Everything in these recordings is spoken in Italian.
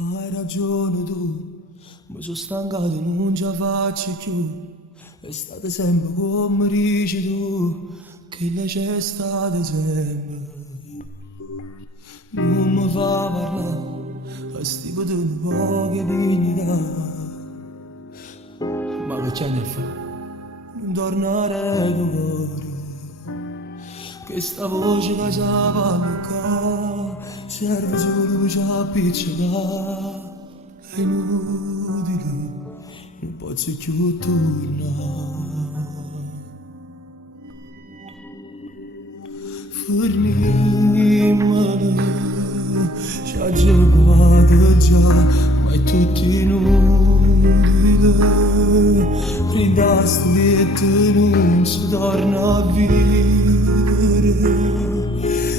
Hai ragione tu, mi sono stancato e non ce la faccio più. È stato sempre come dici tu, che lei c'è stata sempre. Non mi fa parlare, a sti potenti poche dignità. Ma che c'è ne fa? Non tornare a cuore. Che sta voce che si va serve solo per ci appiccicare. È inutile, non posso più tornare. Fermiamole, ci ha giocato già, ma è tutto inutile. Prenda sto letto non si torna a vivere,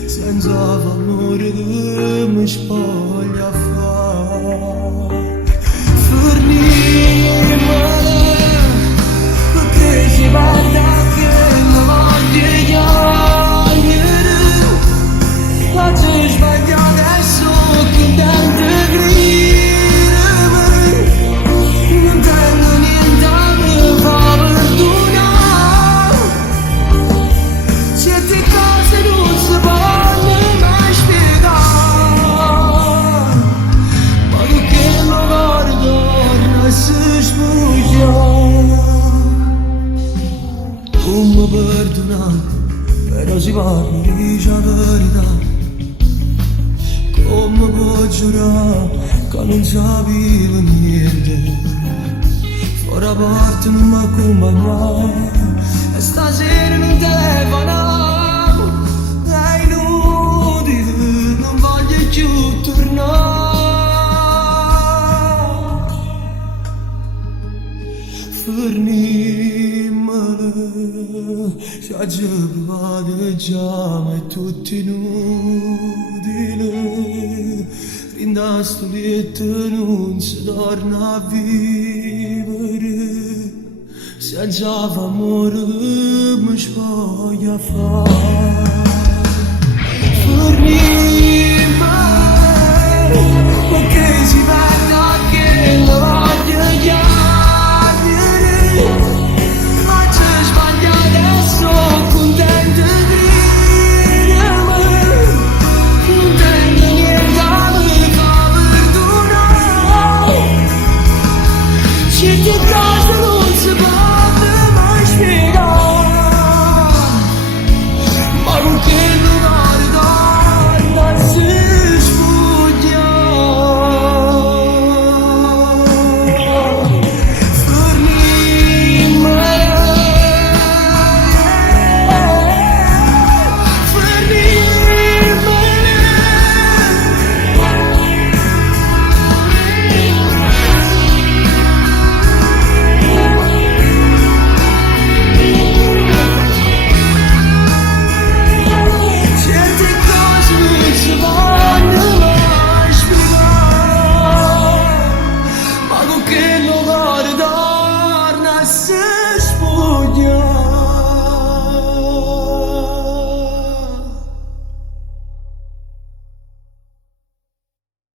senza valore che mi spoglia a fare. Fermiamole, perché ci guarda che non voglio chiamare. Oggi sbaglio adesso che tante gridami. Non tengo niente a me fa perdonare. Certe cose non si possono mai spiegare, ma che mi guarda si sbuglia. Non mi perdonare, però si parla di la verità. Come può giurare che non sapevo niente? Fuori parte non mi accompagnava e stasera non telefonavo. È inutile, non voglio più tornare. Fermiamole, ci ha già provato già, ma è tutto inutile. Rinda sto letto non si torna a vivere, senza amore che mi spoglia a fare.